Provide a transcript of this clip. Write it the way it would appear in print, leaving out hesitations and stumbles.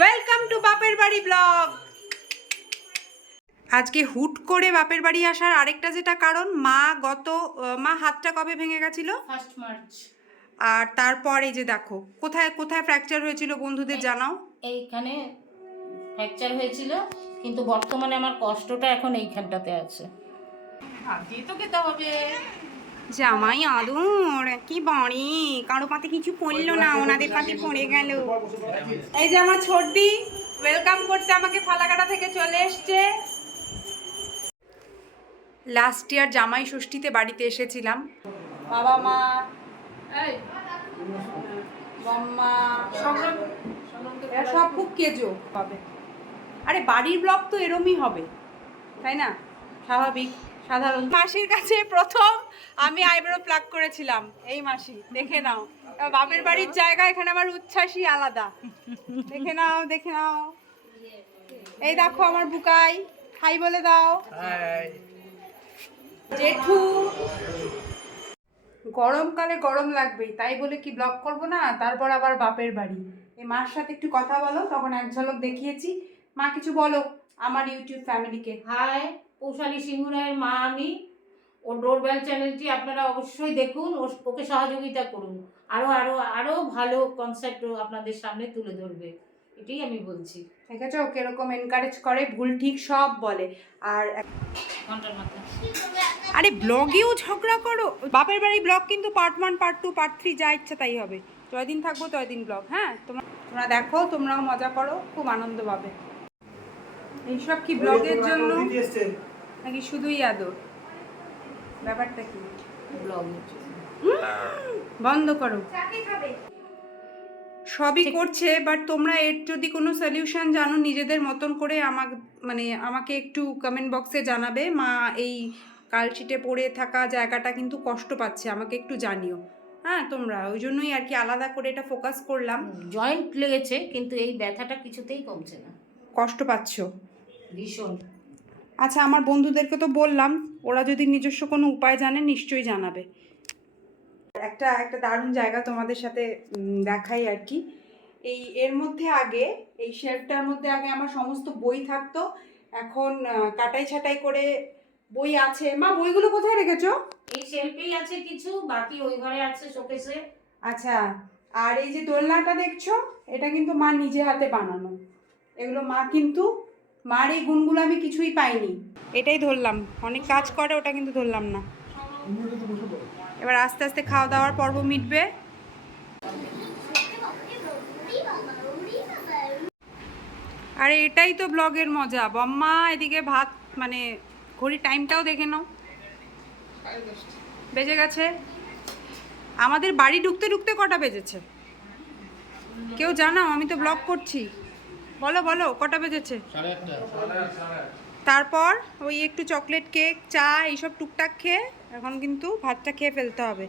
Welcome to বাপের বাড়ি blog. আজকে হুট করে বাপের বাড়ি আসার আরেকটা যেটা কারণ, মা হাতটা কবে ভেঙে গেছিল? 1 মার্চ। আর তারপর এই যে দেখো কোথায় কোথায় ফ্র্যাকচার হয়েছিল বন্ধুদের জানাও। এইখানে ফ্র্যাকচার হয়েছিল, কিন্তু বর্তমানে আমার কষ্টটা এখন এইখানটাতে আছে। হাত দিয়ে তো খেতে হবে। জামাই আদর কি বাড়ি, কারো পাতে কিছু পড়লো না, ওনাদের পাতে পড়ে গেল। এই যে আমার ছোটদি ওয়েলকাম করতে আমাকে ফালাকাটা থেকে চলে এসছে। লাস্ট ইয়ার জামাই ষষ্ঠীতে বাড়িতে এসেছিলাম। বাবা মা, বম্মা, এরা সব খুব কেজো পাবে। আরে বাড়ির ব্লগ তো এরমই হবে, তাই না? স্বাভাবিক সাধারণ। মাসির কাছে প্রথম আমি আইব্রো প্লাক করেছিলাম, এই মাসি দেখে নাও। বাপের বাড়ির জায়গা, এখানে আমার উচ্ছ্বাসই আলাদা। দেখে নাও দেখে নাও, এই দেখো আমার বুকাই, হাই বলে দাও। জেঠু, গরমকালে গরম লাগবেই, তাই বলে কি ব্লগ করব না? তারপর আবার বাপের বাড়ি। এই মার সাথে একটু কথা বলো, তখন এক ঝলক দেখিয়েছি। মা কিছু বলো আমার ইউটিউব ফ্যামিলিকে। হাই, পৌশালী সিংহরায়ের মা আমি। ওর ডোরবেল চ্যানেলটি আপনারা অবশ্যই দেখুন, ওকে সহযোগিতা করুন। আরো আরো আরো ভালো কনসেপ্ট আপনাদের সামনে তুলে ধরবে, এটাই আমি বলছি। ঠিক আছে, ওকে এরকম এনকারেজ করে, ভুল ঠিক সব বলে। আর ঘন্টার মাথা, আরে ব্লগেও ঝগড়া করো। বাপের বাড়ি ব্লগ কিন্তু পার্ট 1, পার্ট 2, পার্ট 3 যা ইচ্ছা তাই হবে। যতদিন থাকবো ততদিন ব্লগ। হ্যাঁ, তোমরা দেখো, তোমরাও মজা করো, খুব আনন্দ পাবে। এইসব কি ব্লগের জন্য নাকি শুধুই আদর? ব্যাপারটা কি? ব্লগ বন্ধ করো। সবই করছে, বাট তোমরা এর যদি কোনো সলিউশন জানো নিজেদের মতন করে আমাকে একটু কমেন্ট বক্সে জানাবে। মা এই কালশিটে পড়ে থাকা জায়গাটা কিন্তু কষ্ট পাচ্ছে, আমাকে একটু জানিও। হ্যাঁ, তোমরা ওই জন্যই আর কি আলাদা করে এটা ফোকাস করলাম। জয়েন্ট লেগেছে, কিন্তু এই ব্যথাটা কিছুতেই কমছে না, কষ্ট পাচ্ছ ভীষণ। আচ্ছা, আমার বন্ধুদেরকে তো বললাম, ওরা যদি নিজস্ব কোনো উপায় জানে নিশ্চয়ই জানাবে। একটা দারুণ জায়গা তোমাদের সাথে দেখাই আর কি। এর মধ্যে আগে, এই শেলফটার মধ্যে আগে আমার সমস্ত বই থাকতো। এখন কাটাই ছাটাই করে বই আছে। মা, বইগুলো কোথায় রেখেছো? এই শেলফেই আছে কিছু, বাকি ওই ঘরে আছে শোকেসে। আচ্ছা, আর এই যে দোলনাটা দেখছো, এটা কিন্তু মা নিজে হাতে বানানো। এগুলো মা কিন্তু, মার এই গুণগুলো আমি কিছুই পাইনি। এটাই ধরলাম, অনেক কাজ করে, ওটা কিন্তু ধরলাম না। এবার আস্তে আস্তে খাওয়া দাওয়ার পর্ব মিটবে। আরে এটাই তো ব্লগের মজা। বম্মা এদিকে ভাত, ঘড়ির টাইমটাও দেখে নাও, বেজে গেছে। আমাদের বাড়ি ঢুকতে ঢুকতে কটা বেজেছে কেউ জানাও? আমি তো ব্লগ করছি। বলো বলো কটা বেজেছে? তারপর ওই একটু চকলেট কেক, চা, এইসব টুকটাক খেয়ে এখন কিন্তু ভাতটা খেয়ে ফেলতে হবে।